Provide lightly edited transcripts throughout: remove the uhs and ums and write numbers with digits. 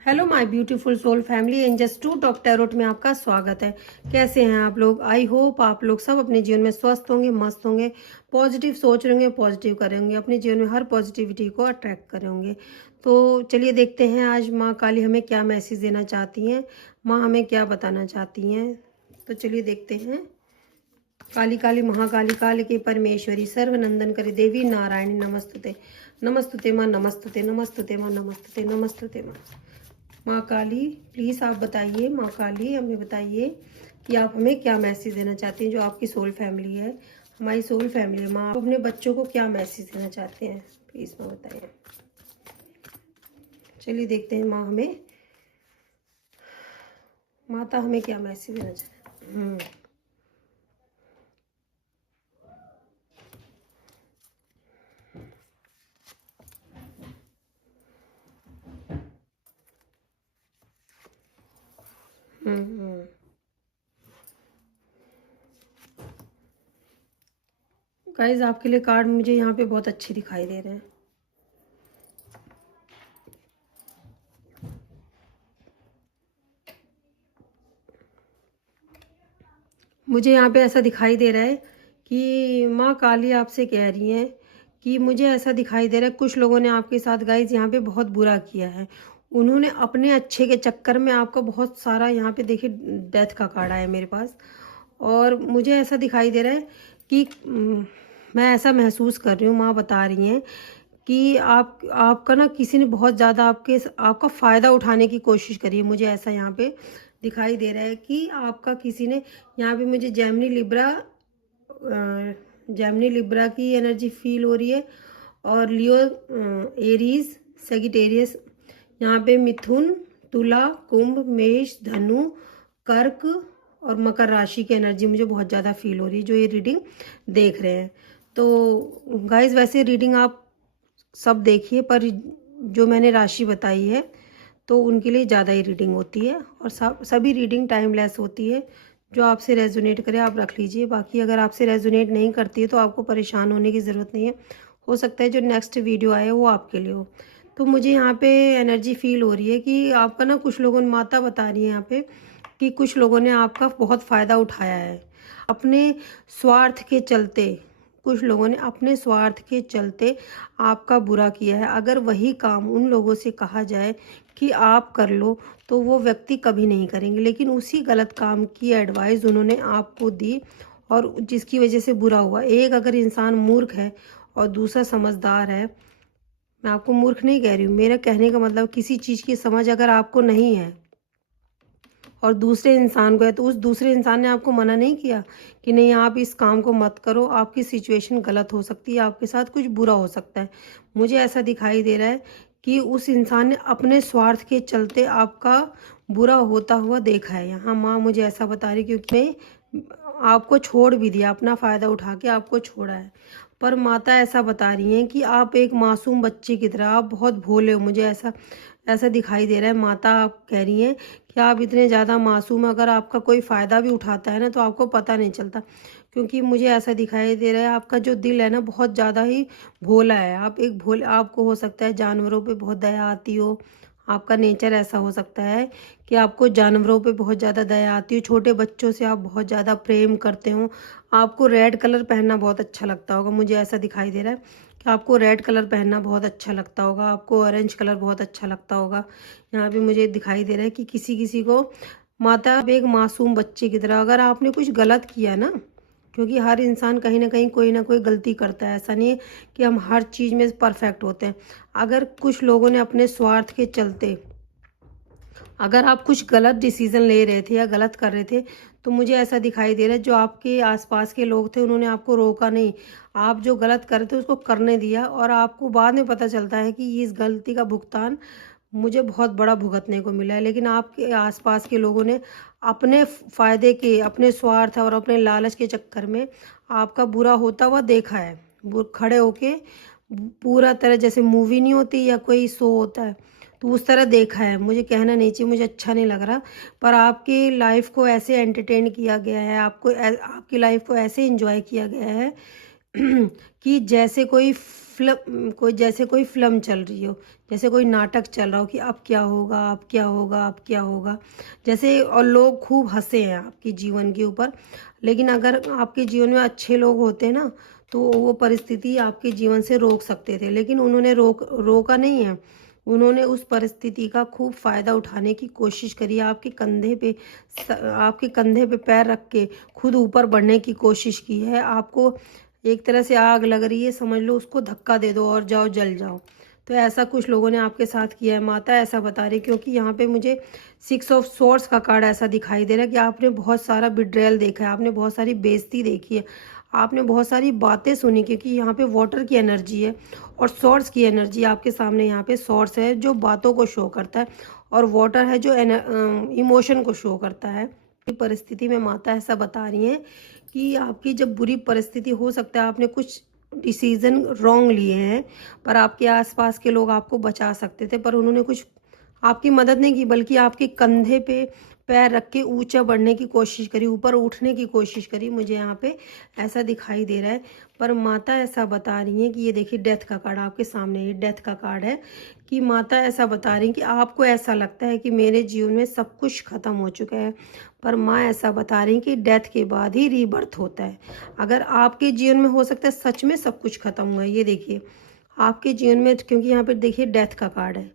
Hello my beautiful soul family, angels to talk tarot में आपका स्वागत है। कैसे हैं आप लोग? आई होप आप लोग सब अपने जीवन में स्वस्थ होंगे, मस्त होंगे, पॉजिटिव सोच रहे होंगे, पॉजिटिव करेंगे, अपने जीवन में हर पॉजिटिविटी को अट्रैक्ट करेंगे। तो चलिए देखते हैं आज माँ काली हमें क्या मैसेज देना चाहती हैं, माँ हमें क्या बताना चाहती हैं। तो चलिए देखते हैं। काली काली महाकाली काल की परमेश्वरी सर्वनंदन करी देवी नारायणी नमस्तुते। नमस्तुते माँ, नमस्तुते, नमस्तुते माँ, नमस्तुते, नमस्तुते माँ। माँ काली प्लीज़ आप बताइए, माँ काली हमें बताइए कि आप हमें क्या मैसेज देना चाहती हैं। जो आपकी सोल फैमिली है, हमारी सोल फैमिली है, माँ आप अपने बच्चों को क्या मैसेज देना चाहते हैं, प्लीज़ माँ बताइए। चलिए देखते हैं माँ हमें, माता हमें क्या मैसेज देना चाहते हैं। गाइस आपके लिए कार्ड मुझे यहाँ पे बहुत अच्छे दिखाई दे रहे हैं। मुझे यहाँ पे ऐसा दिखाई दे रहा है कि माँ काली आपसे कह रही हैं कि मुझे ऐसा दिखाई दे रहा है कुछ लोगों ने आपके साथ गाइस यहाँ पे बहुत बुरा किया है। उन्होंने अपने अच्छे के चक्कर में आपका बहुत सारा, यहाँ पे देखिए डेथ का कार्ड आया मेरे पास, और मुझे ऐसा दिखाई दे रहा है कि मैं ऐसा महसूस कर रही हूँ, माँ बता रही हैं कि आपका ना किसी ने बहुत ज़्यादा आपका फ़ायदा उठाने की कोशिश करी है। मुझे ऐसा यहाँ पे दिखाई दे रहा है कि आपका किसी ने, यहाँ पे मुझे जेमिनी लिब्रा की एनर्जी फील हो रही है, और लियो, एरीज, सेगिटेरियस, यहाँ पे मिथुन, तुला, कुंभ, मेष, धनु, कर्क और मकर राशि की एनर्जी मुझे बहुत ज़्यादा फील हो रही है जो ये रीडिंग देख रहे हैं। तो गाइज वैसे रीडिंग आप सब देखिए, पर जो मैंने राशि बताई है तो उनके लिए ज़्यादा ही रीडिंग होती है, और सभी रीडिंग टाइमलेस होती है। जो आपसे रेजोनेट करे आप रख लीजिए, बाकी अगर आपसे रेजोनेट नहीं करती है तो आपको परेशान होने की ज़रूरत नहीं है। हो सकता है जो नेक्स्ट वीडियो आए वो आपके लिए हो। तो मुझे यहाँ पे एनर्जी फील हो रही है कि आपका ना कुछ लोगों ने, माता बता रही है यहाँ पे कि कुछ लोगों ने आपका बहुत फ़ायदा उठाया है अपने स्वार्थ के चलते। कुछ लोगों ने अपने स्वार्थ के चलते आपका बुरा किया है। अगर वही काम उन लोगों से कहा जाए कि आप कर लो तो वो व्यक्ति कभी नहीं करेंगे, लेकिन उसी गलत काम की एडवाइस उन्होंने आपको दी और जिसकी वजह से बुरा हुआ। एक अगर इंसान मूर्ख है और दूसरा समझदार है, मैं आपको मूर्ख नहीं कह रही हूँ, मेरा कहने का मतलब किसी चीज़ की समझ अगर आपको नहीं है और दूसरे इंसान को है, तो उस दूसरे इंसान ने आपको मना नहीं किया कि नहीं आप इस काम को मत करो, आपकी सिचुएशन गलत हो सकती है, आपके साथ कुछ बुरा हो सकता है। मुझे ऐसा दिखाई दे रहा है कि उस इंसान ने अपने स्वार्थ के चलते आपका बुरा होता हुआ देखा है। यहाँ माँ मुझे ऐसा बता रही, क्योंकि मैं आपको छोड़ भी दिया, अपना फ़ायदा उठा के आपको छोड़ा है। पर माता ऐसा बता रही हैं कि आप एक मासूम बच्चे की तरह, आप बहुत भोले हो। मुझे ऐसा ऐसा दिखाई दे रहा है। माता आप कह रही हैं कि आप इतने ज़्यादा मासूम, अगर आपका कोई फ़ायदा भी उठाता है ना तो आपको पता नहीं चलता, क्योंकि मुझे ऐसा दिखाई दे रहा है आपका जो दिल है ना बहुत ज़्यादा ही भोला है। आप एक भोले, आपको हो सकता है जानवरों पे बहुत दया आती हो, आपका नेचर ऐसा हो सकता है कि आपको जानवरों पे बहुत ज़्यादा दया आती हो, छोटे बच्चों से आप बहुत ज़्यादा प्रेम करते हो। आपको रेड कलर पहनना बहुत अच्छा लगता होगा, मुझे ऐसा दिखाई दे रहा है कि आपको रेड कलर पहनना बहुत अच्छा लगता होगा, आपको ऑरेंज कलर बहुत अच्छा लगता होगा। यहाँ पे मुझे दिखाई दे रहा है कि किसी किसी को, माता आप एक मासूम बच्चे की तरह, अगर आपने कुछ गलत किया ना, क्योंकि हर इंसान कहीं ना कहीं कोई ना कोई गलती करता है, ऐसा नहीं है कि हम हर चीज़ में परफेक्ट होते हैं। अगर कुछ लोगों ने अपने स्वार्थ के चलते, अगर आप कुछ गलत डिसीजन ले रहे थे या गलत कर रहे थे, तो मुझे ऐसा दिखाई दे रहा है जो आपके आसपास के लोग थे उन्होंने आपको रोका नहीं। आप जो गलत कर रहे थे उसको करने दिया, और आपको बाद में पता चलता है कि इस गलती का भुगतान मुझे बहुत बड़ा भुगतने को मिला है। लेकिन आपके आसपास के लोगों ने अपने फ़ायदे के, अपने स्वार्थ और अपने लालच के चक्कर में आपका बुरा होता हुआ देखा है। वो खड़े होके पूरा तरह, जैसे मूवी नहीं होती या कोई शो होता है, तो उस तरह देखा है। मुझे कहना नहीं चाहिए, मुझे अच्छा नहीं लग रहा, पर आपकी लाइफ को ऐसे एंटरटेन किया गया है, आपकी लाइफ को ऐसे एंजॉय किया गया है कि जैसे कोई फिल्म चल रही हो। जैसे कोई नाटक चल रहा हो कि अब क्या होगा, अब क्या होगा, अब क्या होगा, जैसे। और लोग खूब हंसे हैं आपके जीवन के ऊपर, लेकिन अगर आपके जीवन में अच्छे लोग होते ना तो वो परिस्थिति आपके जीवन से रोक सकते थे, लेकिन उन्होंने रोका नहीं है। उन्होंने उस परिस्थिति का खूब फ़ायदा उठाने की कोशिश करी, आपके कंधे पे पैर रख के खुद ऊपर बढ़ने की कोशिश की है। आपको एक तरह से आग लग रही है, समझ लो, उसको धक्का दे दो और जाओ, जल जाओ। तो ऐसा कुछ लोगों ने आपके साथ किया है, माता ऐसा बता रही, क्योंकि यहाँ पे मुझे 6 ऑफ सोर्ड्स का कार्ड ऐसा दिखाई दे रहा है कि आपने बहुत सारा बिट्रेयल देखा है, आपने बहुत सारी बेइज्जती देखी है, आपने बहुत सारी बातें सुनी, क्योंकि यहाँ पे वाटर की एनर्जी है और सॉर्ड्स की एनर्जी आपके सामने। यहाँ पे सॉर्ड्स है जो बातों को शो करता है और वाटर है जो इमोशन को शो करता है। परिस्थिति में माता ऐसा बता रही हैं कि आपकी जब बुरी परिस्थिति, हो सकता है आपने कुछ डिसीजन रॉन्ग लिए हैं, पर आपके आसपास के लोग आपको बचा सकते थे, पर उन्होंने कुछ आपकी मदद नहीं की, बल्कि आपके कंधे पे पैर रख के ऊंचा बढ़ने की कोशिश करी, ऊपर उठने की कोशिश करी। मुझे यहाँ पे ऐसा दिखाई दे रहा है। पर माता ऐसा बता रही हैं कि ये देखिए डेथ का कार्ड आपके सामने, ये डेथ का कार्ड है कि माता ऐसा बता रही हैं कि आपको ऐसा लगता है कि मेरे जीवन में सब कुछ ख़त्म हो चुका है, पर माँ ऐसा बता रही हैं कि डेथ के बाद ही रीबर्थ होता है। अगर आपके जीवन में हो सकता है सच में सब कुछ ख़त्म हुआ है, ये देखिए आपके जीवन में, क्योंकि यहाँ पर देखिए डेथ का कार्ड है,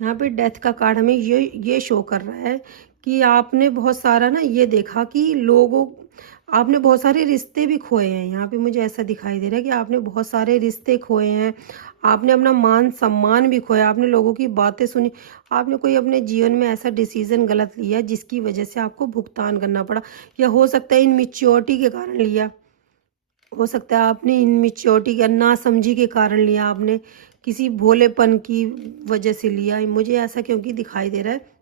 यहाँ पे डेथ का कार्ड हमें ये शो कर रहा है कि आपने बहुत सारा ना ये देखा कि आपने बहुत सारे रिश्ते भी खोए हैं। यहाँ पे मुझे ऐसा दिखाई दे रहा है कि आपने बहुत सारे रिश्ते खोए हैं, आपने अपना मान सम्मान भी खोया, आपने लोगों की बातें सुनी, आपने कोई अपने जीवन में ऐसा डिसीजन गलत लिया जिसकी वजह से आपको भुगतान करना पड़ा, या हो सकता है इनमिच्योरिटी के कारण लिया, हो सकता है आपने इनमिच्योरिटी या नासमझी के कारण लिया, आपने किसी भोलेपन की वजह से लिया। मुझे ऐसा क्योंकि दिखाई दे रहा है,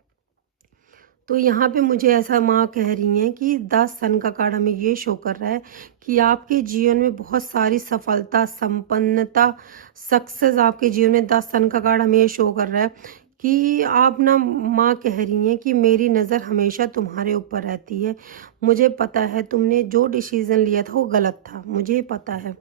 तो यहाँ पे मुझे ऐसा माँ कह रही हैं कि 10 सन का कार्ड हमें ये शो कर रहा है कि आपके जीवन में बहुत सारी सफलता, संपन्नता, सक्सेस आपके जीवन में 10 सन का कार्ड हमें ये शो कर रहा है कि आप ना, माँ कह रही हैं कि मेरी नज़र हमेशा तुम्हारे ऊपर रहती है। मुझे पता है तुमने जो डिसीज़न लिया था वो गलत था, मुझे पता है,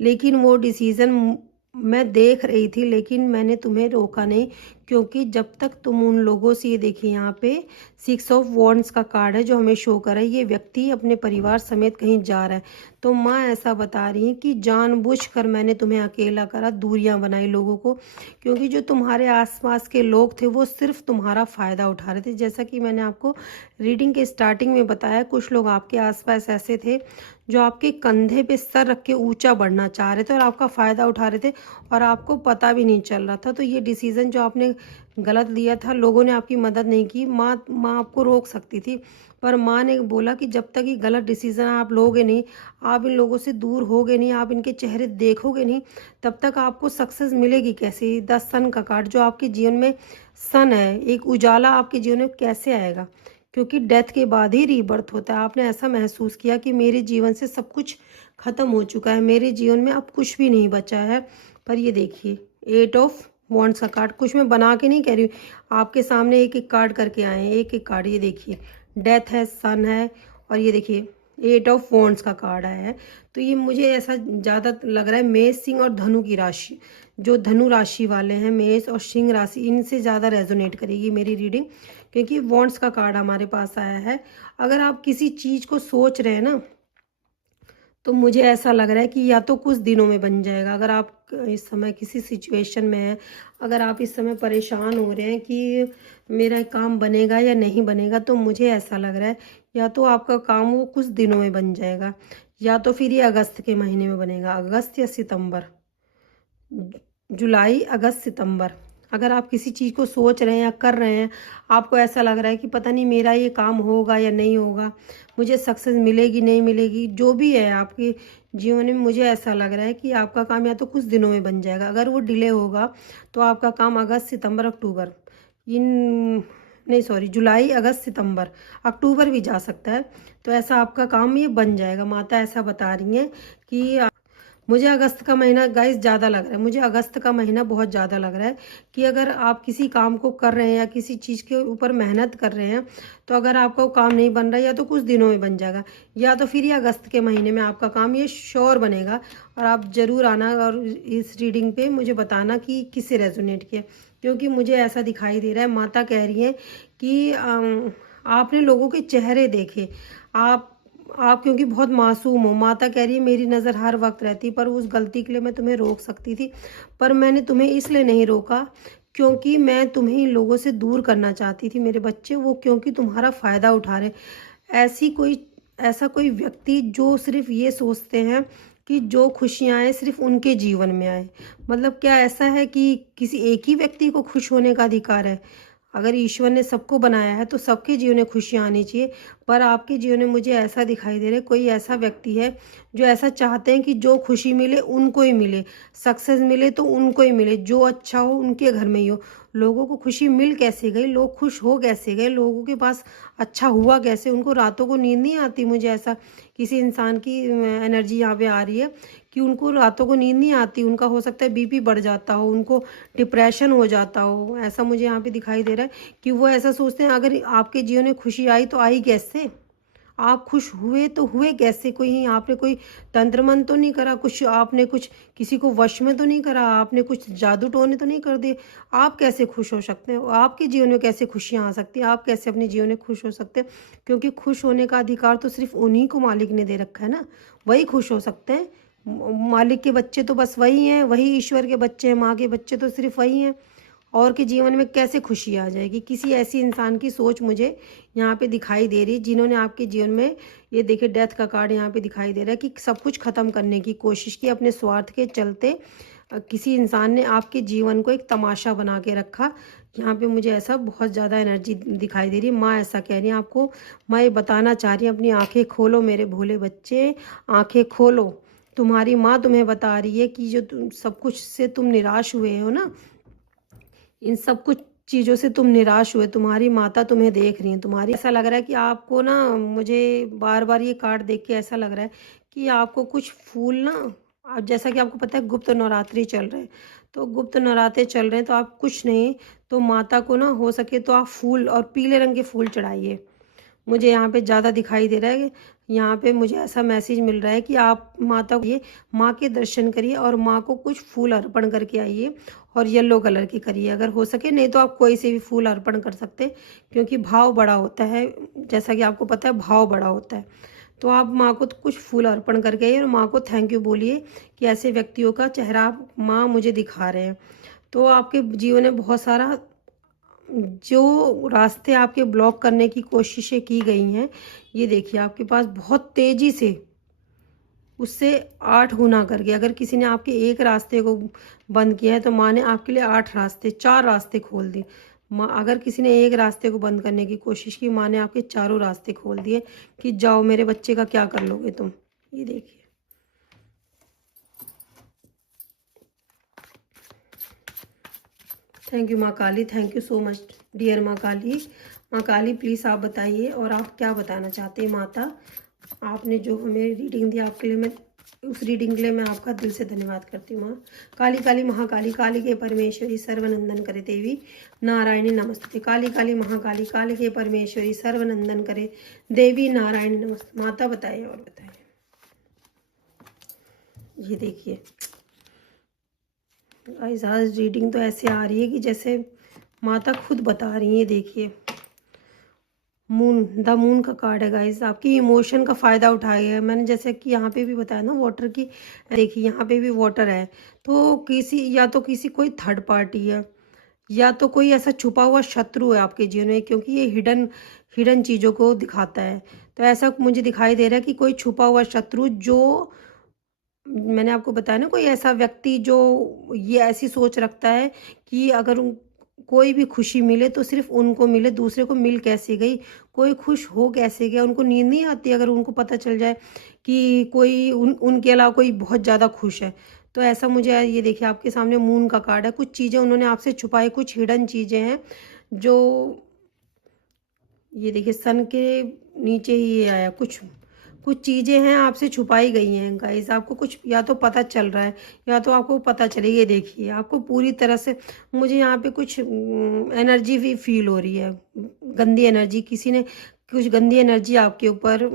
लेकिन वो डिसीज़न मैं देख रही थी, लेकिन मैंने तुम्हें रोका नहीं, क्योंकि जब तक तुम उन लोगों से, ये देखिए यहाँ पे 6 ऑफ वॉन्ड्स का कार्ड है जो हमें शो कर रहा है, ये व्यक्ति अपने परिवार समेत कहीं जा रहा है। तो माँ ऐसा बता रही है कि जानबूझकर मैंने तुम्हें अकेला करा, दूरियां बनाई लोगों को, क्योंकि जो तुम्हारे आसपास के लोग थे वो सिर्फ तुम्हारा फ़ायदा उठा रहे थे। जैसा कि मैंने आपको रीडिंग के स्टार्टिंग में बताया, कुछ लोग आपके आसपास ऐसे थे जो आपके कंधे पे सर रख के ऊंचा बढ़ना चाह रहे थे और आपका फ़ायदा उठा रहे थे और आपको पता भी नहीं चल रहा था। तो ये डिसीज़न जो आपने गलत लिया था, लोगों ने आपकी मदद नहीं की, माँ आपको रोक सकती थी, पर माँ ने बोला कि जब तक ये गलत डिसीज़न आप लोगे नहीं, आप इन लोगों से दूर होगे नहीं, आप इनके चेहरे देखोगे नहीं, तब तक आपको सक्सेस मिलेगी कैसे। 10 सन का कार्ड जो आपके जीवन में सन है, एक उजाला आपके जीवन में कैसे आएगा, क्योंकि डेथ के बाद ही रीबर्थ होता है। आपने ऐसा महसूस किया कि मेरे जीवन से सब कुछ ख़त्म हो चुका है, मेरे जीवन में अब कुछ भी नहीं बचा है। पर ये देखिए 8 ऑफ वॉन्ड्स का कार्ड, कुछ मैं बना के नहीं कह रही हूँ, आपके सामने एक एक कार्ड करके आए हैं, एक एक कार्ड। ये देखिए डेथ है, सन है, और ये देखिए 8 ऑफ वॉन्ड्स का कार्ड आया है। तो ये मुझे ऐसा ज़्यादा लग रहा है मेष, सिंह और धनु की राशि, जो धनु राशि वाले हैं, मेष और सिंह राशि, इनसे ज़्यादा रेजोनेट करेगी मेरी रीडिंग, क्योंकि वॉन्ड्स का कार्ड हमारे पास आया है। अगर आप किसी चीज़ को सोच रहे हैं ना, तो मुझे ऐसा लग रहा है कि या तो कुछ दिनों में बन जाएगा। अगर आप इस समय किसी सिचुएशन में हैं, अगर आप इस समय परेशान हो रहे हैं कि मेरा काम बनेगा या नहीं बनेगा, तो मुझे ऐसा लग रहा है या तो आपका काम वो कुछ दिनों में बन जाएगा, या तो फिर ये अगस्त के महीने में बनेगा, अगस्त या सितंबर, जुलाई, अगस्त, सितंबर। अगर आप किसी चीज़ को सोच रहे हैं या कर रहे हैं, आपको ऐसा लग रहा है कि पता नहीं मेरा ये काम होगा या नहीं होगा, मुझे सक्सेस मिलेगी नहीं मिलेगी, जो भी है आपके जीवन में, मुझे ऐसा लग रहा है कि आपका काम या तो कुछ दिनों में बन जाएगा। अगर वो डिले होगा तो आपका काम अगस्त, सितंबर, अक्टूबर, इन नहीं सॉरी, जुलाई, अगस्त, सितंबर, अक्टूबर भी जा सकता है। तो ऐसा आपका काम ये बन जाएगा। माता ऐसा बता रही हैं कि मुझे अगस्त का महीना गाइस ज़्यादा लग रहा है, मुझे अगस्त का महीना बहुत ज़्यादा लग रहा है कि अगर आप किसी काम को कर रहे हैं या किसी चीज़ के ऊपर मेहनत कर रहे हैं, तो अगर आपका वो काम नहीं बन रहा है या तो कुछ दिनों में बन जाएगा, या तो फिर ये अगस्त के महीने में आपका काम ये श्योर बनेगा। और आप ज़रूर आना और इस रीडिंग पे मुझे बताना कि किससे रेजोनेट किया, क्योंकि मुझे ऐसा दिखाई दे रहा है, माता कह रही है कि आपने लोगों के चेहरे देखे, आप क्योंकि बहुत मासूम हो। माता कह रही है मेरी नज़र हर वक्त रहती, पर उस गलती के लिए मैं तुम्हें रोक सकती थी, पर मैंने तुम्हें इसलिए नहीं रोका क्योंकि मैं तुम्हें इन लोगों से दूर करना चाहती थी मेरे बच्चे, वो क्योंकि तुम्हारा फ़ायदा उठा रहे। ऐसा कोई व्यक्ति जो सिर्फ ये सोचते हैं कि जो खुशियाँ आए सिर्फ उनके जीवन में आए। मतलब क्या ऐसा है कि किसी एक ही व्यक्ति को खुश होने का अधिकार है? अगर ईश्वर ने सबको बनाया है तो सबके जीवन में खुशियाँ आनी चाहिए, पर आपके जीवन में मुझे ऐसा दिखाई दे रहा है कोई ऐसा व्यक्ति है जो ऐसा चाहते हैं कि जो खुशी मिले उनको ही मिले, सक्सेस मिले तो उनको ही मिले, जो अच्छा हो उनके घर में ही हो। लोगों को खुशी मिल कैसे गई, लोग खुश हो कैसे गए, लोगों के पास अच्छा हुआ कैसे, उनको रातों को नींद नहीं आती। मुझे ऐसा किसी इंसान की एनर्जी यहाँ पे आ रही है कि उनको रातों को नींद नहीं आती, उनका हो सकता है बीपी बढ़ जाता हो, उनको डिप्रेशन हो जाता हो। ऐसा मुझे यहाँ पे दिखाई दे रहा है कि वो ऐसा सोचते हैं अगर आपके जीवन में खुशी आई तो आई कैसे, आप खुश हुए तो हुए कैसे, कोई आपने कोई तंत्र मंत्र तो नहीं करा, कुछ आपने कुछ किसी को वश में तो नहीं करा, आपने कुछ जादू टोने तो नहीं कर दिए। आप कैसे खुश हो सकते हैं, आपके जीवन में कैसे खुशियाँ आ सकती हैं, आप कैसे अपने जीवन में खुश हो सकते हैं? क्योंकि खुश होने का अधिकार तो सिर्फ उन्हीं को मालिक ने दे रखा है ना, वही खुश हो सकते हैं। मालिक के बच्चे तो बस वही हैं, वही ईश्वर के बच्चे हैं, माँ के बच्चे तो सिर्फ वही हैं। और के जीवन में कैसे खुशी आ जाएगी? किसी ऐसी इंसान की सोच मुझे यहाँ पे दिखाई दे रही है जिन्होंने आपके जीवन में, ये देखिए डेथ का कार्ड यहाँ पे दिखाई दे रहा है कि सब कुछ ख़त्म करने की कोशिश की अपने स्वार्थ के चलते। किसी इंसान ने आपके जीवन को एक तमाशा बना के रखा। यहाँ पे मुझे ऐसा बहुत ज़्यादा एनर्जी दिखाई दे रही है। माँ ऐसा कह रही है आपको, माँ ये बताना चाह रही है अपनी आँखें खोलो मेरे भोले बच्चे, आँखें खोलो। तुम्हारी माँ तुम्हें बता रही है कि जो तुम सब कुछ से तुम निराश हुए हो ना, इन सब कुछ चीज़ों से तुम निराश हुए, तुम्हारी माता तुम्हें देख रही है। तुम्हारी ऐसा लग रहा है कि आपको ना, मुझे बार बार ये कार्ड देख के ऐसा लग रहा है कि आपको कुछ फूल ना, आप जैसा कि आपको पता है गुप्त नवरात्रि चल रहे हैं, तो गुप्त नवरात्रे चल रहे हैं तो आप कुछ नहीं तो माता को ना हो सके तो आप फूल और पीले रंग के फूल चढ़ाइए। मुझे यहाँ पे ज़्यादा दिखाई दे रहा है, यहाँ पे मुझे ऐसा मैसेज मिल रहा है कि आप माता को ये माँ के दर्शन करिए और माँ को कुछ फूल अर्पण करके आइए और येलो कलर की करिए अगर हो सके, नहीं तो आप कोई से भी फूल अर्पण कर सकते हैं क्योंकि भाव बड़ा होता है, जैसा कि आपको पता है भाव बड़ा होता है। तो आप माँ को तो कुछ फूल अर्पण करके आइए और माँ को थैंक यू बोलिए कि ऐसे व्यक्तियों का चेहरा माँ मुझे दिखा रहे हैं। तो आपके जीवन में बहुत सारा जो रास्ते आपके ब्लॉक करने की कोशिशें की गई हैं, ये देखिए आपके पास बहुत तेज़ी से उससे 8 गुना करके, अगर किसी ने आपके एक रास्ते को बंद किया है तो माँ ने आपके लिए 8 रास्ते 4 रास्ते खोल दिए। माँ अगर किसी ने एक रास्ते को बंद करने की कोशिश की, माँ ने आपके चारों रास्ते खोल दिए कि जाओ मेरे बच्चे का क्या कर लोगे तुम। ये देखिए थैंक यू माँ Kali, thank you so much dear माँ काली। माँ काली प्लीज़ आप बताइए और आप क्या बताना चाहते हैं माता। आपने जो हमें रीडिंग दी आपके लिए, मैं उस रीडिंग के लिए मैं आपका दिल से धन्यवाद करती हूँ माँ। काली काली महाकाली, काली के परमेश्वरी, सर्वनंदन करे देवी नारायणी नमस्ते। काली काली महाकाली, काली के परमेश्वरी, सर्वनंदन करे देवी नारायणी नमस्ते। माता बताइए और बताइए। ये देखिए गाइस आज रीडिंग तो ऐसे आ रही है कि जैसे माता खुद बता रही है। देखिए मून, द मून का कार्ड है गाइस, आपकी इमोशन का फ़ायदा उठाया गया है। मैंने जैसे कि यहाँ पे भी बताया ना वाटर की, देखिए यहाँ पे भी वाटर है, तो किसी या तो किसी कोई थर्ड पार्टी है या तो कोई ऐसा छुपा हुआ शत्रु है आपके जीवन में, क्योंकि ये हिडन हिडन चीज़ों को दिखाता है। तो ऐसा मुझे दिखाई दे रहा है कि कोई छुपा हुआ शत्रु, जो मैंने आपको बताया ना कोई ऐसा व्यक्ति जो ये ऐसी सोच रखता है कि अगर कोई भी खुशी मिले तो सिर्फ उनको मिले, दूसरे को मिल कैसे गई, कोई खुश हो कैसे गया, उनको नींद नहीं आती अगर उनको पता चल जाए कि कोई उनके अलावा कोई बहुत ज़्यादा खुश है। तो ऐसा मुझे ये देखिए आपके सामने मून का कार्ड है, कुछ चीज़ें उन्होंने आपसे छुपाई, कुछ हिडन चीज़ें हैं जो, ये देखिए सन के नीचे ही ये आया, कुछ कुछ चीज़ें हैं आपसे छुपाई गई हैं गाइस। आपको कुछ या तो पता चल रहा है या तो आपको पता चले। ये देखिए आपको पूरी तरह से मुझे यहाँ पे कुछ एनर्जी भी फील हो रही है, गंदी एनर्जी। किसी ने कुछ गंदी एनर्जी आपके ऊपर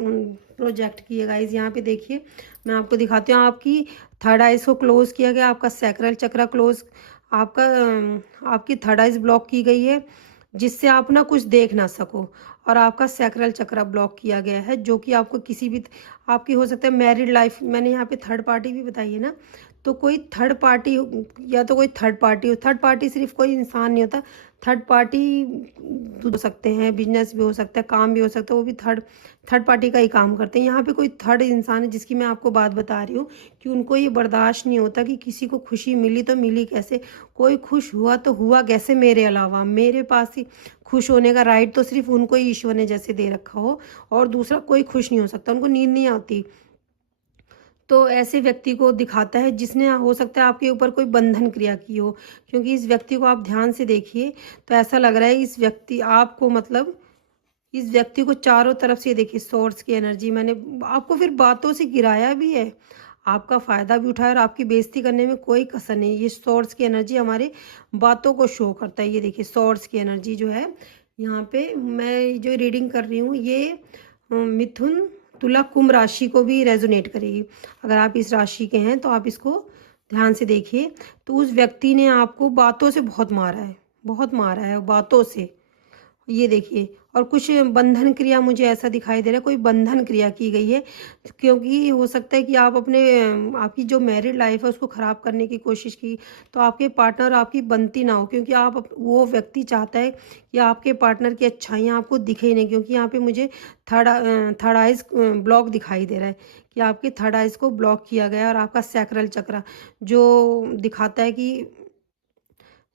प्रोजेक्ट की है गाइस। यहाँ पे देखिए मैं आपको दिखाती हूँ। आपकी थर्ड आइज को क्लोज किया गया, आपका सैक्रल चक्र क्लोज, आपका आपकी थर्ड आइज ब्लॉक की गई है जिससे आप ना कुछ देख ना सको, और आपका सैक्रल चक्र ब्लॉक किया गया है जो कि आपको किसी भी आपकी हो सकता है मैरिड लाइफ, मैंने यहाँ पे थर्ड पार्टी भी बताई है ना, तो कोई थर्ड पार्टी या तो कोई थर्ड पार्टी हो। थर्ड पार्टी सिर्फ कोई इंसान नहीं होता, थर्ड पार्टी हो सकते हैं, बिजनेस भी हो सकता है, काम भी हो सकता है, वो भी थर्ड थर्ड पार्टी का ही काम करते हैं। यहाँ पे कोई थर्ड इंसान है जिसकी मैं आपको बात बता रही हूँ कि उनको ये बर्दाश्त नहीं होता कि किसी को खुशी मिली तो मिली कैसे, कोई खुश हुआ तो हुआ कैसे मेरे अलावा, मेरे पास ही खुश होने का राइट तो सिर्फ उनको ही ईश्वर ने जैसे दे रखा हो, और दूसरा कोई खुश नहीं हो सकता, उनको नींद नहीं आती। तो ऐसे व्यक्ति को दिखाता है जिसने हो सकता है आपके ऊपर कोई बंधन क्रिया की हो, क्योंकि इस व्यक्ति को आप ध्यान से देखिए तो ऐसा लग रहा है इस व्यक्ति आपको मतलब इस व्यक्ति को चारों तरफ से देखिए सोर्स की एनर्जी, मैंने आपको फिर बातों से गिराया भी है, आपका फ़ायदा भी उठाया और आपकी बेइज्जती करने में कोई कसर नहीं। ये सोर्स की एनर्जी हमारे बातों को शो करता है। ये देखिए सोर्स की एनर्जी जो है यहाँ पे मैं जो रीडिंग कर रही हूँ ये मिथुन तुला कुंभ राशि को भी रेजोनेट करेगी। अगर आप इस राशि के हैं तो आप इसको ध्यान से देखिए। तो उस व्यक्ति ने आपको बातों से बहुत मारा है, बहुत मारा है बातों से। ये देखिए, और कुछ बंधन क्रिया मुझे ऐसा दिखाई दे रहा है, कोई बंधन क्रिया की गई है, क्योंकि हो सकता है कि आप अपने आपकी जो मैरिड लाइफ है उसको ख़राब करने की कोशिश की, तो आपके पार्टनर आपकी बनती ना हो, क्योंकि वो व्यक्ति चाहता है कि आपके पार्टनर की अच्छाइयाँ आपको दिखे ही नहीं, क्योंकि यहाँ पे मुझे थर्ड आइज ब्लॉक दिखाई दे रहा है कि आपके थर्ड आइज को ब्लॉक किया गया, और आपका सैक्रल चक्र जो दिखाता है कि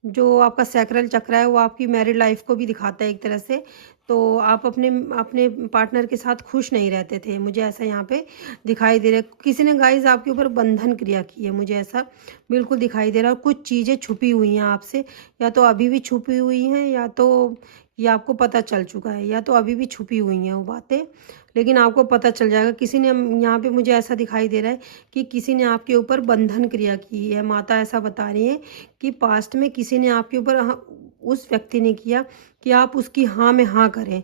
जो आपका सैक्रल चक्र है वो आपकी मैरिड लाइफ को भी दिखाता है एक तरह से। तो आप अपने अपने पार्टनर के साथ खुश नहीं रहते थे, मुझे ऐसा यहाँ पे दिखाई दे रहा है। किसी ने गाइस आपके ऊपर बंधन क्रिया की है, मुझे ऐसा बिल्कुल दिखाई दे रहा है। और कुछ चीज़ें छुपी हुई हैं आपसे, या तो अभी भी छुपी हुई हैं, या तो ये आपको पता चल चुका है, या तो अभी भी छुपी हुई हैं वो बातें, लेकिन आपको पता चल जाएगा। किसी ने यहाँ पे मुझे ऐसा दिखाई दे रहा है कि किसी ने आपके ऊपर बंधन क्रिया की है। माता ऐसा बता रही हैं कि पास्ट में किसी ने आपके ऊपर उस व्यक्ति ने किया कि आप उसकी हाँ में हाँ करें।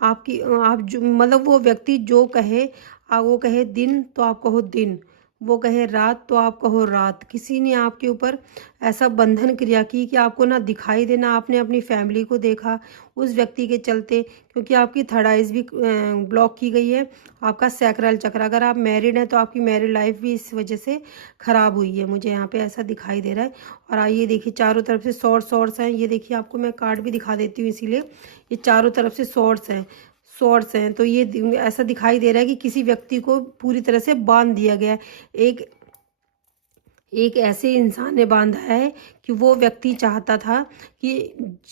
आपकी आप जो मतलब वो व्यक्ति जो कहे वो कहे दिन तो आप कहो दिन, वो कहे रात तो आप कहो रात। किसी ने आपके ऊपर ऐसा बंधन क्रिया की कि आपको ना दिखाई देना, आपने अपनी फैमिली को देखा उस व्यक्ति के चलते, क्योंकि आपकी थर्ड आइज भी ब्लॉक की गई है, आपका सैक्रल चक्र। अगर आप मैरिड हैं तो आपकी मैरिड लाइफ भी इस वजह से ख़राब हुई है, मुझे यहाँ पे ऐसा दिखाई दे रहा है। और आइए देखिए चारों तरफ से सोर्स हैं। ये देखिए आपको मैं कार्ड भी दिखा देती हूँ, इसीलिए ये चारों तरफ से सोर्स हैं। तो ये ऐसा दिखाई दे रहा है कि किसी व्यक्ति को पूरी तरह से बांध दिया गया है। एक ऐसे इंसान ने बांधा है कि वो व्यक्ति चाहता था कि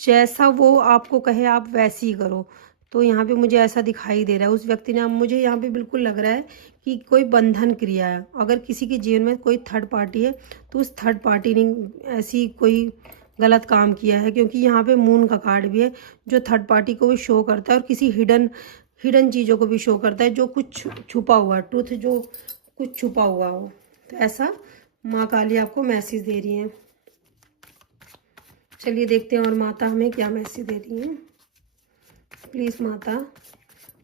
जैसा वो आपको कहे आप वैसे ही करो। तो यहाँ पे मुझे ऐसा दिखाई दे रहा है उस व्यक्ति ने, अब मुझे यहाँ पे बिल्कुल लग रहा है कि कोई बंधन क्रिया है। अगर किसी के जीवन में कोई थर्ड पार्टी है तो उस थर्ड पार्टी ने ऐसी कोई गलत काम किया है, क्योंकि यहाँ पे मून का कार्ड भी है जो थर्ड पार्टी को भी शो करता है और किसी हिडन चीज़ों को भी शो करता है, जो कुछ छुपा हुआ ट्रुथ, जो कुछ छुपा हुआ हो। तो ऐसा माँ काली आपको मैसेज दे रही हैं। चलिए देखते हैं और माता हमें क्या मैसेज दे रही हैं। प्लीज़ माता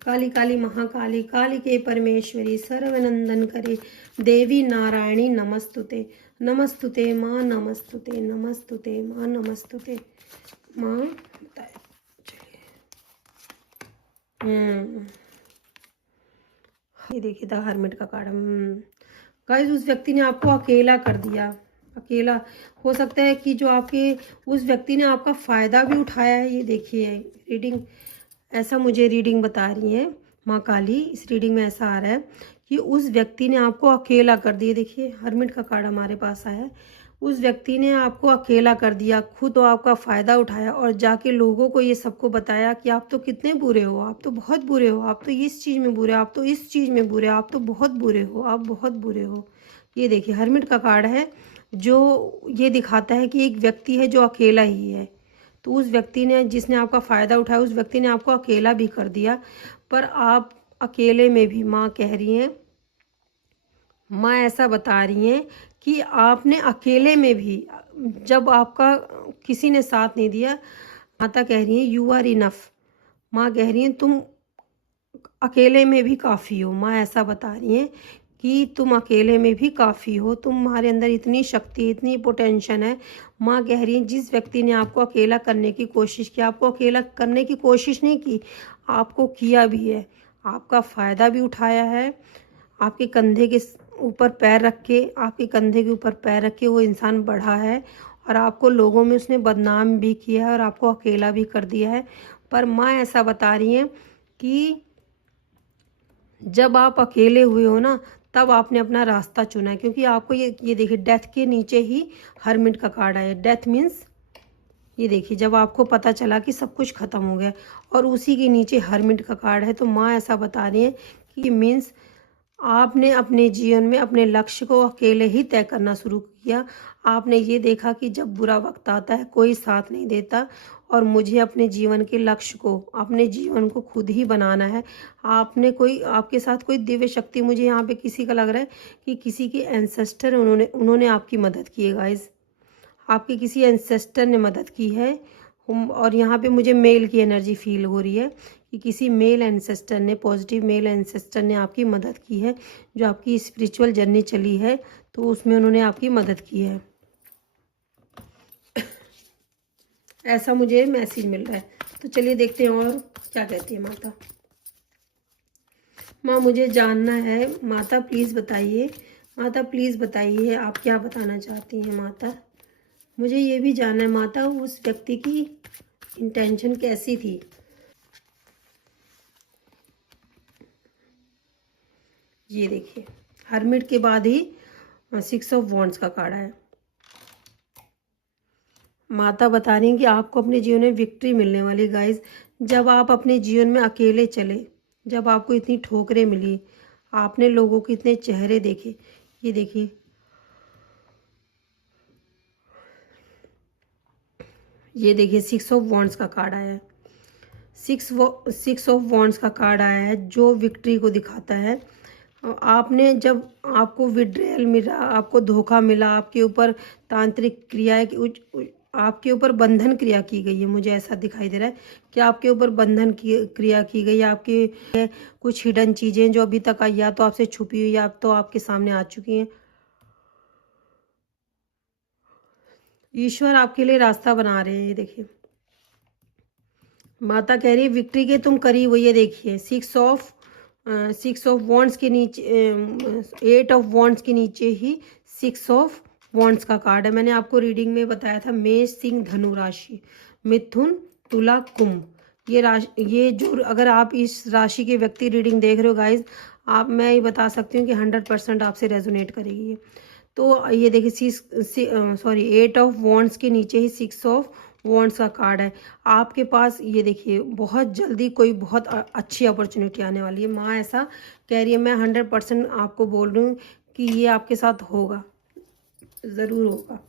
काली काली महाकाली काली के परमेश्वरी सर्वनंदन करे देवी नारायणी नमस्तुते नमस्तुते माँ नमस्तुते नमस्तुते माँ नमस्तुते माँ। ये देखिए द हर्मिट का कार्ड। गाइस उस व्यक्ति ने आपको अकेला कर दिया, अकेला। हो सकता है कि जो आपके उस व्यक्ति ने आपका फ़ायदा भी उठाया है। ये देखिए रीडिंग ऐसा मुझे रीडिंग बता रही है माँ काली, इस रीडिंग में ऐसा आ रहा है कि उस व्यक्ति ने आपको अकेला कर दिया। देखिए हर्मिट का कार्ड हमारे पास आया है। उस व्यक्ति ने आपको अकेला कर दिया, खुद तो आपका फ़ायदा उठाया और जाके लोगों को ये सबको बताया कि आप तो कितने बुरे हो, आप तो बहुत बुरे हो, आप तो इस चीज़ में बुरे, आप तो इस चीज़ में बुरे, आप तो बहुत बुरे हो, आप बहुत बुरे हो। ये देखिए हर्मिट का कार्ड है जो ये दिखाता है कि एक व्यक्ति है जो अकेला ही है। तो उस व्यक्ति ने जिसने आपका फ़ायदा उठाया उस व्यक्ति ने आपको अकेला भी कर दिया, पर आप अकेले में भी, माँ कह रही हैं, माँ ऐसा बता रही हैं कि आपने अकेले में भी, जब आपका किसी ने साथ नहीं दिया, माता कह रही हैं यू आर इनफ। माँ कह रही हैं तुम अकेले में भी काफ़ी हो। माँ ऐसा बता रही हैं कि तुम अकेले में भी काफ़ी हो, तुम्हारे अंदर इतनी शक्ति, इतनी पोटेंशियल है। माँ कह रही हैं जिस व्यक्ति ने आपको अकेला करने की कोशिश की, आपको अकेला करने की कोशिश नहीं की, आपको किया भी है, आपका फ़ायदा भी उठाया है, आपके कंधे के ऊपर पैर रख के, आपके कंधे के ऊपर पैर रख के वो इंसान बढ़ा है, और आपको लोगों में उसने बदनाम भी किया है और आपको अकेला भी कर दिया है। पर माँ ऐसा बता रही हैं कि जब आप अकेले हुए हो ना, तब आपने अपना रास्ता चुना है। क्योंकि आपको ये देखिए, डेथ के नीचे ही हर्मिट का कार्ड आया। डेथ मीन्स ये देखिए, जब आपको पता चला कि सब कुछ ख़त्म हो गया, और उसी के नीचे हर्मिट का कार्ड है। तो माँ ऐसा बता रही है कि मीन्स आपने अपने जीवन में अपने लक्ष्य को अकेले ही तय करना शुरू किया। आपने ये देखा कि जब बुरा वक्त आता है कोई साथ नहीं देता, और मुझे अपने जीवन के लक्ष्य को, अपने जीवन को खुद ही बनाना है। आपने कोई, आपके साथ कोई दिव्य शक्ति, मुझे यहाँ पे किसी का लग रहा है कि किसी के एंसेस्टर उन्होंने आपकी मदद की है गाइस। आपके किसी एंसेस्टर ने मदद की है। और यहाँ पे मुझे मेल की एनर्जी फील हो रही है कि किसी मेल एंसेस्टर ने, पॉजिटिव मेल एंसेस्टर ने आपकी मदद की है। जो आपकी स्पिरिचुअल जर्नी चली है तो उसमें उन्होंने आपकी मदद की है, ऐसा मुझे मैसेज मिल रहा है। तो चलिए देखते हैं और क्या कहती है माता। माँ मुझे जानना है, माता प्लीज़ बताइए, माता प्लीज़ बताइए आप क्या बताना चाहती हैं माता। मुझे ये भी जानना है माता, उस व्यक्ति की इंटेंशन कैसी थी। ये देखिए, हर्मिट के बाद ही 6 ऑफ वॉन्ड्स का कार्ड है। माता बता रही हैं कि आपको अपने जीवन में विक्ट्री मिलने वाली गाइस। जब आप अपने जीवन में अकेले चले, जब आपको इतनी ठोकरें मिली, आपने लोगों के इतने चेहरे देखे। ये देखिए, ये देखिए 6 ऑफ वॉन्ड्स का कार्ड आया है। 6 ऑफ वॉन्ड्स का कार्ड आया है जो विक्ट्री को दिखाता है। आपने, जब आपको विड्रेयल मिला, आपको धोखा मिला, आपके ऊपर तांत्रिक क्रियाएं, आपके ऊपर बंधन क्रिया की गई है, मुझे ऐसा दिखाई दे रहा है कि आपके ऊपर बंधन की क्रिया की गई है। आपके कुछ हिडन चीज़ें जो अभी तक या तो आपसे छुपी हुई या तो आपके सामने आ चुकी हैं। ईश्वर आपके लिए रास्ता बना रहे हैं। ये देखिए, माता कह रही है विक्ट्री के तुम करीब हो। ये देखिए, 6 ऑफ वॉन्ड्स के नीचे, 8 ऑफ वॉन्ड्स के नीचे ही 6 ऑफ वॉन्ड्स का कार्ड है। मैंने आपको रीडिंग में बताया था मेष, सिंह, धनु राशि, मिथुन, तुला, कुंभ। ये राशि, ये जो, अगर आप इस राशि के व्यक्ति रीडिंग देख रहे हो गाइज, आप, मैं ये बता सकती हूँ कि 100% आपसे रेजोनेट करेगी ये। तो ये देखिए, 8 ऑफ वॉन्ड्स के नीचे ही 6 ऑफ वॉन्ड्स का कार्ड है। आपके पास ये देखिए, बहुत जल्दी कोई बहुत अच्छी अपॉर्चुनिटी आने वाली है। माँ ऐसा कह रही है, मैं 100% आपको बोल रही हूँ कि ये आपके साथ होगा, ज़रूर होगा।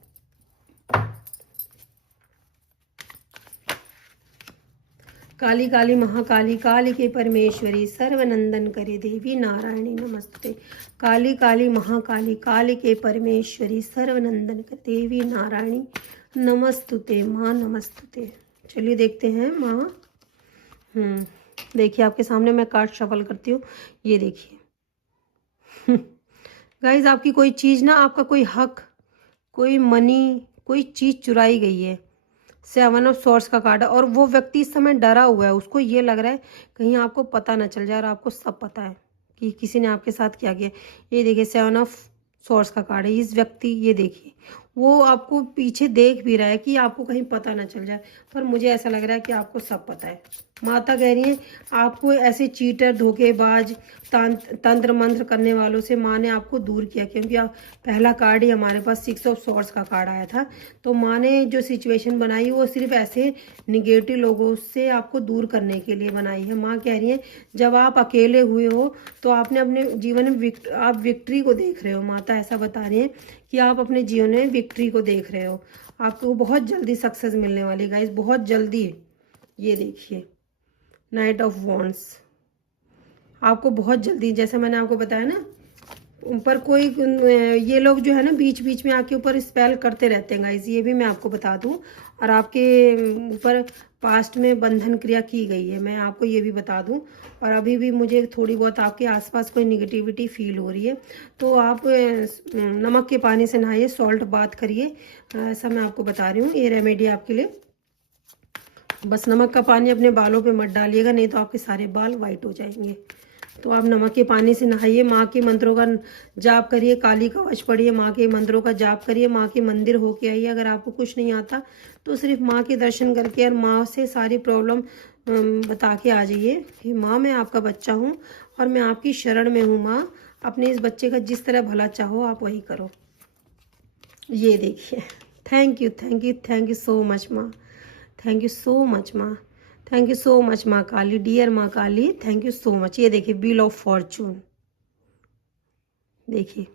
काली काली महाकाली, काली के परमेश्वरी, सर्वनंदन करे देवी नारायणी नमस्ते। काली काली महाकाली, काली के परमेश्वरी, सर्वनंदन करे देवी नारायणी नमस्तुते माँ, नमस्तुते। चलिए देखते हैं माँ। देखिए, आपके सामने मैं कार्ड शफल करती हूँ। ये देखिए गाइज, आपकी कोई चीज़ ना, आपका कोई हक, कोई मनी, कोई चीज़ चुराई गई है। 7 ऑफ सॉर्ड्स का कार्ड है, और वो व्यक्ति इस समय डरा हुआ है। उसको ये लग रहा है कहीं आपको पता ना चल जाए, और आपको सब पता है कि किसी ने आपके साथ क्या किया। ये देखिए, 7 ऑफ सॉर्ड्स का कार्ड है। इस व्यक्ति, ये देखिए, वो आपको पीछे देख भी रहा है कि आपको कहीं पता ना चल जाए, पर मुझे ऐसा लग रहा है कि आपको सब पता है। माता कह रही है आपको ऐसे चीटर, धोखेबाज, तंत्र मंत्र करने वालों से माँ ने आपको दूर किया। क्योंकि पहला कार्ड ही हमारे पास 6 ऑफ सॉर्ड्स का कार्ड आया था। तो माँ ने जो सिचुएशन बनाई वो सिर्फ ऐसे निगेटिव लोगों से आपको दूर करने के लिए बनाई है। माँ कह रही है जब आप अकेले हुए हो तो आपने अपने जीवन में आप विक्ट्री को देख रहे हो। माता ऐसा बता रही है कि आप अपने जीवन में विक्ट्री को देख रहे हो। आपको बहुत जल्दी सक्सेस मिलने वाली गाइस, बहुत जल्दी। ये देखिए, नाइट ऑफ वॉन्ड्स, आपको बहुत जल्दी, जैसे मैंने आपको बताया ना, ऊपर कोई ये लोग जो है ना बीच बीच में आके ऊपर स्पेल करते रहते हैं गाइस, ये भी मैं आपको बता दूं। और आपके ऊपर पास्ट में बंधन क्रिया की गई है, मैं आपको ये भी बता दूं। और अभी भी मुझे थोड़ी बहुत आपके आसपास कोई निगेटिविटी फील हो रही है, तो आप नमक के पानी से नहाइए, सॉल्ट बाथ करिए, ऐसा मैं आपको बता रही हूँ। ये रेमेडी आपके लिए। बस नमक का पानी अपने बालों पे मत डालिएगा, नहीं तो आपके सारे बाल वाइट हो जाएंगे। तो आप नमक के पानी से नहाइए, माँ के मंत्रों का जाप करिए, काली कवच पढ़िए, माँ के मंत्रों का जाप करिए, माँ के मंदिर होके आइए। अगर आपको कुछ नहीं आता तो सिर्फ माँ के दर्शन करके और माँ से सारी प्रॉब्लम बता के आ जाइए कि माँ मैं आपका बच्चा हूँ और मैं आपकी शरण में हूँ। माँ अपने इस बच्चे का जिस तरह भला चाहो आप वही करो। ये देखिए, thank you thank you thank you so much माँ, थैंक यू सो मच माँ, थैंक यू सो मच माँ काली, डियर माँ Kali, thank you so much. ये देखिए व्हील ऑफ फॉर्चून, देखिए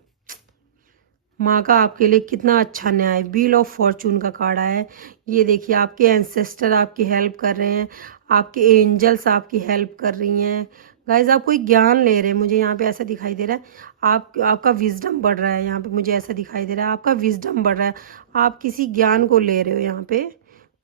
माँ का आपके लिए कितना अच्छा न्याय, व्हील ऑफ फॉर्चून का कार्ड आया है। ये देखिए आपके एंसेस्टर आपकी हेल्प कर रहे हैं, आपके एंजल्स आपकी हेल्प कर रही हैं। गाइज आप कोई ज्ञान ले रहे हैं, मुझे यहाँ पे ऐसा दिखाई दे रहा है। आपका विजडम बढ़ रहा है, यहाँ पे मुझे ऐसा दिखाई दे रहा है आपका विजडम बढ़ रहा है। आप किसी ज्ञान को ले रहे हो यहाँ पे।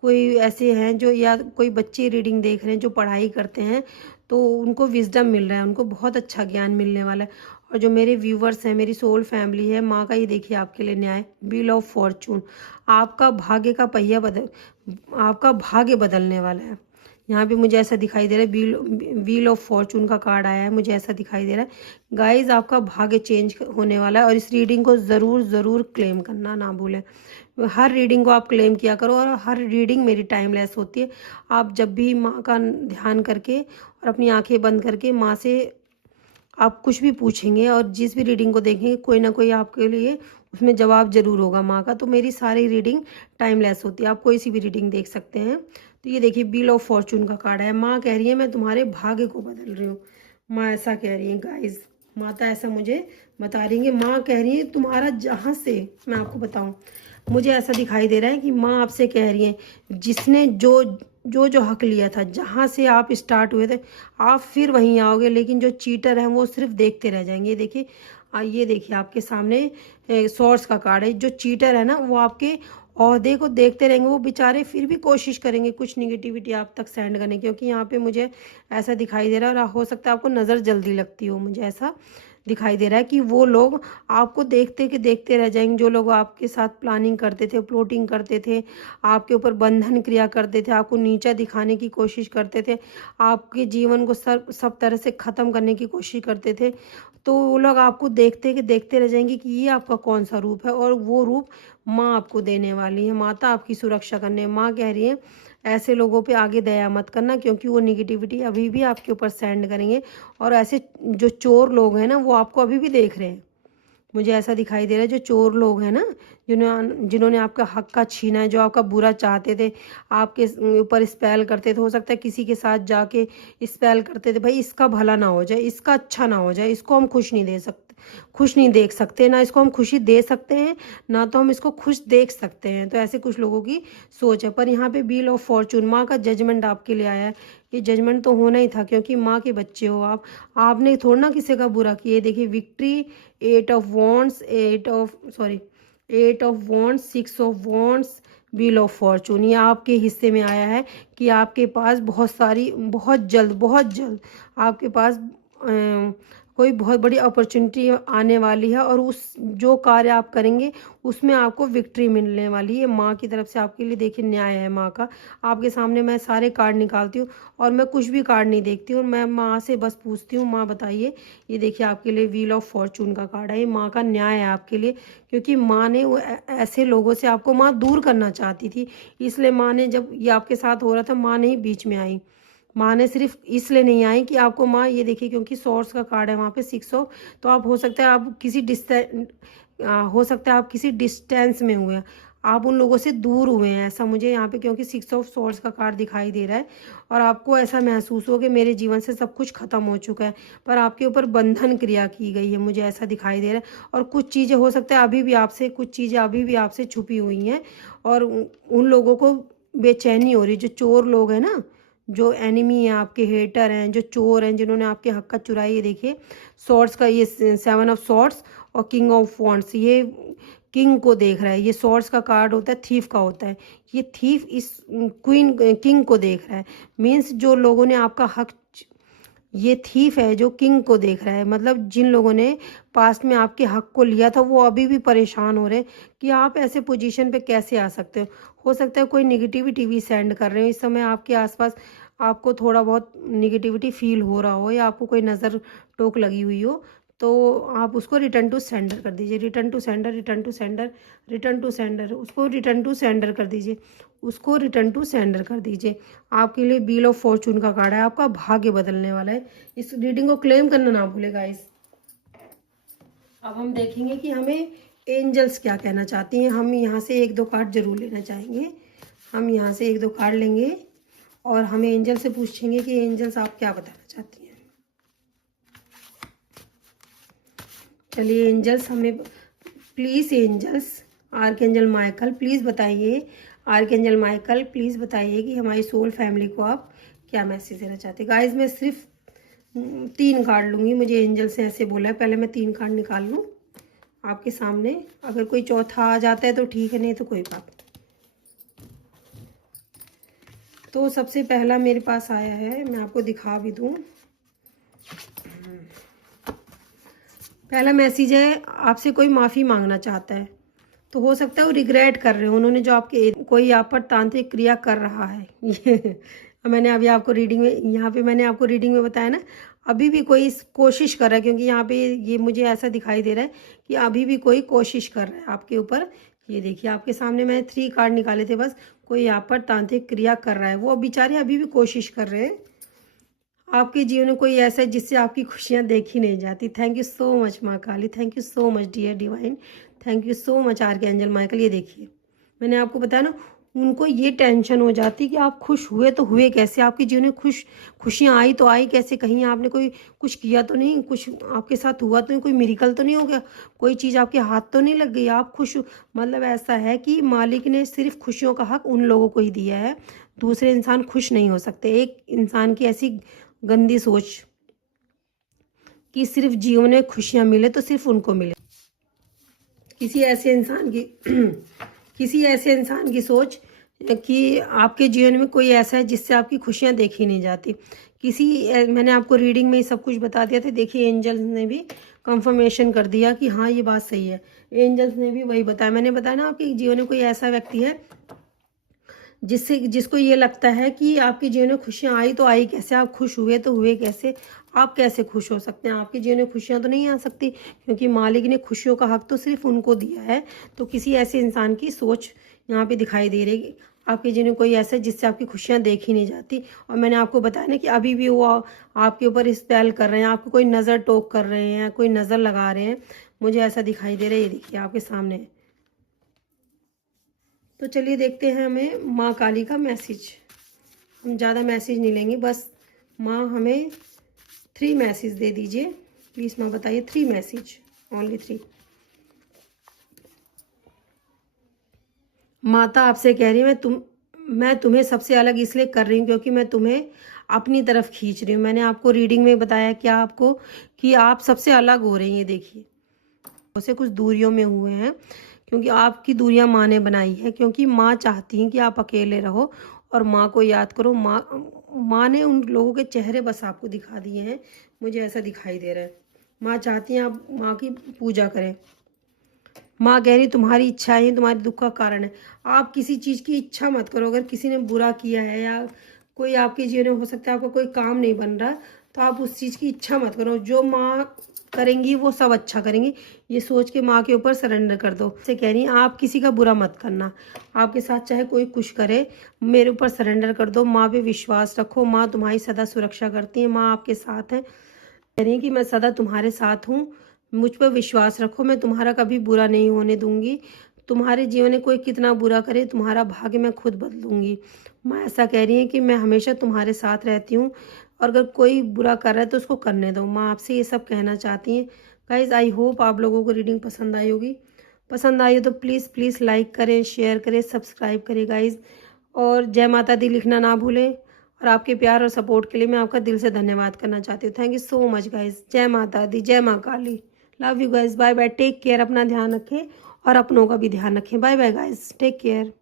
कोई ऐसे हैं जो, या कोई बच्चे रीडिंग देख रहे हैं जो पढ़ाई करते हैं, तो उनको विजडम मिल रहा है, उनको बहुत अच्छा ज्ञान मिलने वाला है। और जो मेरे व्यूवर्स हैं, मेरी सोल फैमिली है, माँ का ये देखिए आपके लिए न्याय, व्हील ऑफ फॉर्चून। आपका भाग्य का पहिया आपका भाग्य बदलने वाला है। यहाँ पे मुझे ऐसा दिखाई दे रहा है, व्हील ऑफ फॉर्चून का कार्ड आया है, मुझे ऐसा दिखाई दे रहा है। गाइज आपका भाग्य चेंज होने वाला है, और इस रीडिंग को ज़रूर ज़रूर क्लेम करना ना भूलें। हर रीडिंग को आप क्लेम किया करो, और हर रीडिंग मेरी टाइमलेस होती है। आप जब भी माँ का ध्यान करके और अपनी आंखें बंद करके माँ से आप कुछ भी पूछेंगे और जिस भी रीडिंग को देखेंगे, कोई ना कोई आपके लिए उसमें जवाब जरूर होगा माँ का। तो मेरी सारी रीडिंग टाइमलेस होती है, आप कोई सी भी रीडिंग देख सकते हैं। तो ये देखिए व्हील ऑफ फॉर्चून का कार्ड है। माँ कह रही है मैं तुम्हारे भाग्य को बदल रही हूँ, माँ ऐसा कह रही है गाइज। माता ऐसा मुझे बता रही है, माँ कह रही है तुम्हारा जहाँ से, मैं आपको बताऊँ, मुझे ऐसा दिखाई दे रहा है कि माँ आपसे कह रही है जिसने जो हक लिया था, जहाँ से आप स्टार्ट हुए थे आप फिर वहीं आओगे, लेकिन जो चीटर हैं वो सिर्फ देखते रह जाएंगे। ये देखिए ये देखिए आपके सामने सोर्स का कार्ड है। जो चीटर है ना वो आपके ओहदे को देखते रहेंगे, वो बेचारे फिर भी कोशिश करेंगे कुछ निगेटिविटी आप तक सेंड करने की, क्योंकि यहाँ पे मुझे ऐसा दिखाई दे रहा है, और हो सकता है आपको नज़र जल्दी लगती हो, मुझे ऐसा दिखाई दे रहा है कि वो लोग आपको देखते के देखते रह जाएंगे। जो लोग आपके साथ प्लानिंग करते थे, प्लॉटिंग करते थे, आपके ऊपर बंधन क्रिया करते थे, आपको नीचा दिखाने की कोशिश करते थे, आपके जीवन को सब तरह से ख़त्म करने की कोशिश करते थे, तो वो लोग आपको देखते के देखते रह जाएंगे कि ये आपका कौन सा रूप है। और वो रूप माँ आपको देने वाली है, माता आपकी सुरक्षा करने। माँ कह रही है ऐसे लोगों पे आगे दया मत करना, क्योंकि वो निगेटिविटी अभी भी आपके ऊपर सेंड करेंगे। और ऐसे जो चोर लोग हैं ना वो आपको अभी भी देख रहे हैं, मुझे ऐसा दिखाई दे रहा है। जो चोर लोग हैं ना, जिन्होंने आपका हक का छीना है, जो आपका बुरा चाहते थे, आपके ऊपर स्पेल करते थे, हो सकता है किसी के साथ जाके स्पेल करते थे, भाई इसका भला ना हो जाए, इसका अच्छा ना हो जाए, इसको हम खुश नहीं दे सकते, खुश नहीं देख सकते ना, इसको हम खुशी दे सकते हैं ना, तो हम इसको खुश देख सकते हैं। तो ऐसे कुछ लोगों की सोच है। पर यहाँ पे व्हील ऑफ फॉर्चून, माँ का जजमेंट आपके लिए आया है। ये जजमेंट तो होना ही था, क्योंकि माँ के बच्चे हो आप, आपने थोड़ा ना किसी का बुरा किया। देखिए victory, 8 of wands, 8 of wands, 6 of wands, wheel of Fortune. ये आपके हिस्से में आया है कि आपके पास बहुत जल्द आपके पास कोई बहुत बड़ी अपॉर्चुनिटी आने वाली है, और उस जो कार्य आप करेंगे उसमें आपको विक्ट्री मिलने वाली है। माँ की तरफ से आपके लिए देखिए न्याय है माँ का। आपके सामने मैं सारे कार्ड निकालती हूँ, और मैं कुछ भी कार्ड नहीं देखती हूँ, मैं माँ से बस पूछती हूँ माँ बताइए। ये देखिए आपके लिए व्हील ऑफ फॉर्चून का कार्ड है, ये माँ का न्याय है आपके लिए, क्योंकि माँ ने वो ऐसे लोगों से आपको माँ दूर करना चाहती थी। इसलिए माँ ने, जब ये आपके साथ हो रहा था, माँ ने ही बीच में आई। माँ ने सिर्फ इसलिए नहीं आई कि आपको माँ, ये देखिए क्योंकि सोर्स का कार्ड है वहाँ पे 6 ऑफ, तो आप हो सकता है आप किसी डिस्टेंस में हुए, आप उन लोगों से दूर हुए हैं, ऐसा मुझे यहाँ पे, क्योंकि 6 ऑफ सोर्स का कार्ड दिखाई दे रहा है। और आपको ऐसा महसूस हो कि मेरे जीवन से सब कुछ खत्म हो चुका है, पर आपके ऊपर बंधन क्रिया की गई है, मुझे ऐसा दिखाई दे रहा है। और कुछ चीज़ें हो सकता है अभी भी आपसे, कुछ चीज़ें अभी भी आपसे छुपी हुई हैं, और उन लोगों को बेचैनी हो रही, जो चोर लोग हैं ना, जो एनिमी है, आपके हेटर हैं, जो चोर हैं, जिन्होंने आपके हक का चुराई, ये देखिए सॉर्ड्स का ये 7 ऑफ सॉर्ड्स और किंग ऑफ वॉन्ड्स, ये किंग को देख रहा है। ये सॉर्ड्स का कार्ड होता है, थीफ का होता है। ये थीफ इस क्वीन किंग को देख रहा है। मीन्स जो लोगों ने आपका हक, ये थीफ है जो किंग को देख रहा है। मतलब जिन लोगों ने पास्ट में आपके हक को लिया था वो अभी भी परेशान हो रहे हैं कि आप ऐसे पोजीशन पे कैसे आ सकते हो सकता है कोई निगेटिविटी भी सेंड कर रहे हो इस समय आपके आसपास, आपको थोड़ा बहुत निगेटिविटी फील हो रहा हो या आपको कोई नज़र टोक लगी हुई हो, तो आप उसको रिटर्न टू सेंडर कर दीजिए। Return to sender, return to sender, return to sender, उसको रिटर्न टू सेंडर कर दीजिए, उसको रिटर्न टू सेंडर कर दीजिए। आपके लिए व्हील ऑफ फॉर्चून का कार्ड है, आपका भाग्य बदलने वाला है। इस रीडिंग को क्लेम करना ना भूले गाइस। अब हम देखेंगे कि हमें एंजल्स क्या कहना चाहती हैं। हम यहाँ से 1-2 कार्ड जरूर लेना चाहेंगे। हम यहाँ से 1-2 कार्ड लेंगे और हमें एंजल से पूछेंगे कि एंजल्स आप क्या बताना चाहती हैं। चलिए एंजल्स, हमें please angels, archangel Michael please बताइए, आर्कएंजल माइकल प्लीज़ बताइए कि हमारी सोल फैमिली को आप क्या मैसेज देना चाहते हैं। गाइस मैं सिर्फ 3 कार्ड लूँगी, मुझे एंजल से ऐसे बोला है। पहले मैं 3 कार्ड निकाल लूँ आपके सामने, अगर कोई चौथा आ जाता है तो ठीक है, नहीं तो कोई बात नहीं। तो सबसे पहला मेरे पास आया है, मैं आपको दिखा भी दूँ। पहला मैसेज है, आपसे कोई माफ़ी मांगना चाहता है। तो हो सकता है वो रिग्रेट कर रहे हो, उन्होंने जो आपके कोई आप पर तांत्रिक क्रिया कर रहा है। ये मैंने अभी आपको रीडिंग में, यहाँ पे मैंने आपको रीडिंग में बताया ना, अभी भी कोई कोशिश कर रहा है, क्योंकि यहाँ पे ये मुझे ऐसा दिखाई दे रहा है कि अभी भी कोई कोशिश कर रहा है आपके ऊपर। ये देखिए आपके सामने मैंने 3 कार्ड निकाले थे, बस कोई आप पर तांत्रिक क्रिया कर रहा है, वो बेचारे अभी भी कोशिश कर रहे हैं। आपके जीवन में कोई ऐसा है जिससे आपकी खुशियां देखी नहीं जाती। थैंक यू सो मच माँ Kali, thank you so much dear divine, thank you so much archangel Michael. ये देखिए मैंने आपको बताया ना, उनको ये टेंशन हो जाती कि आप खुश हुए तो हुए कैसे, आपके जीवन में खुशियाँ आई तो आई कैसे, कहीं आपने कोई कुछ किया तो नहीं, कुछ आपके साथ हुआ तो नहीं, कोई मिरेकल तो नहीं हो गया, कोई चीज़ आपके हाथ तो नहीं लग गई, आप खुश। मतलब ऐसा है कि मालिक ने सिर्फ खुशियों का हक उन लोगों को ही दिया है, दूसरे इंसान खुश नहीं हो सकते। एक इंसान की ऐसी गंदी सोच कि सिर्फ जीवन में खुशियां मिले तो सिर्फ उनको मिले, किसी ऐसे इंसान की सोच कि आपके जीवन में कोई ऐसा है जिससे आपकी खुशियां देखी नहीं जाती। मैंने आपको रीडिंग में ही सब कुछ बता दिया था। देखिए एंजल्स ने भी कंफर्मेशन कर दिया कि हाँ ये बात सही है, एंजल्स ने भी वही बताया। मैंने बताया ना आपके जीवन में कोई ऐसा व्यक्ति है जिसको ये लगता है कि आपके जीवन में खुशियाँ आई तो आई कैसे, आप खुश हुए तो हुए कैसे, आप कैसे खुश हो सकते हैं, आपके जीवन में खुशियाँ तो नहीं आ सकती, क्योंकि मालिक ने खुशियों का हक तो सिर्फ उनको दिया है। तो किसी ऐसे इंसान की सोच यहाँ पे दिखाई दे रही है, आपके जीवन में कोई ऐसा है जिससे आपकी खुशियाँ देखी नहीं जाती। और मैंने आपको बताया ना कि अभी भी वो आपके ऊपर स्पेल कर रहे हैं, आपको कोई नज़र टोक कर रहे हैं, कोई नज़र लगा रहे हैं, मुझे ऐसा दिखाई दे रहा है। ये देखिए आपके सामने। तो चलिए देखते हैं हमें माँ काली का मैसेज। हम ज़्यादा मैसेज नहीं लेंगे, बस माँ हमें 3 मैसेज दे दीजिए प्लीज़। माँ बताइए 3 मैसेज, ओनली 3। माता आपसे कह रही है मैं तुम्हें सबसे अलग इसलिए कर रही हूँ क्योंकि मैं तुम्हें अपनी तरफ खींच रही हूँ। मैंने आपको रीडिंग में बताया क्या आपको कि आप सबसे अलग हो रही हैं। देखिए उसे कुछ दूरियों में हुए हैं, क्योंकि आपकी दूरियां माँ ने बनाई है, क्योंकि माँ चाहती हैं कि आप अकेले रहो और माँ को याद करो। माँ ने उन लोगों के चेहरे बस आपको दिखा दिए हैं, मुझे ऐसा दिखाई दे रहा है। माँ चाहती हैं आप माँ की पूजा करें। माँ कह रही तुम्हारी इच्छाएं तुम्हारे दुख का कारण है। आप किसी चीज़ की इच्छा मत करो। अगर किसी ने बुरा किया है या कोई आपके जीवन में हो सकता है आपका कोई काम नहीं बन रहा, तो आप उस चीज़ की इच्छा मत करो। जो माँ करेंगी वो सब अच्छा करेंगी, ये सोच के माँ के ऊपर सरेंडर कर दो। से कह रही हैं आप किसी का बुरा मत करना, आपके साथ चाहे कोई कुछ करे, मेरे ऊपर सरेंडर कर दो। माँ पे विश्वास रखो, माँ तुम्हारी सदा सुरक्षा करती है, माँ आपके साथ है। कह रही है कि मैं सदा तुम्हारे साथ हूँ, मुझ पर विश्वास रखो, मैं तुम्हारा कभी बुरा नहीं होने दूंगी। तुम्हारे जीवन में कोई कितना बुरा करे, तुम्हारा भाग्य मैं खुद बदलूंगी। माँ ऐसा कह रही है कि मैं हमेशा तुम्हारे साथ रहती हूँ, और अगर कोई बुरा कर रहा है तो उसको करने दो। माँ आपसे ये सब कहना चाहती हैं। गाइज आई होप आप लोगों को रीडिंग पसंद आई होगी। पसंद आई हो तो प्लीज़ लाइक करें, शेयर करें, सब्सक्राइब करें गाइज। और जय माता दी लिखना ना भूलें। और आपके प्यार और सपोर्ट के लिए मैं आपका दिल से धन्यवाद करना चाहती हूँ। Thank you so much guys. जय माता दी, जय माँ Kali. Love you guys. Bye bye, take care, अपना ध्यान रखें और अपनों का भी ध्यान रखें। Bye bye guys, take care.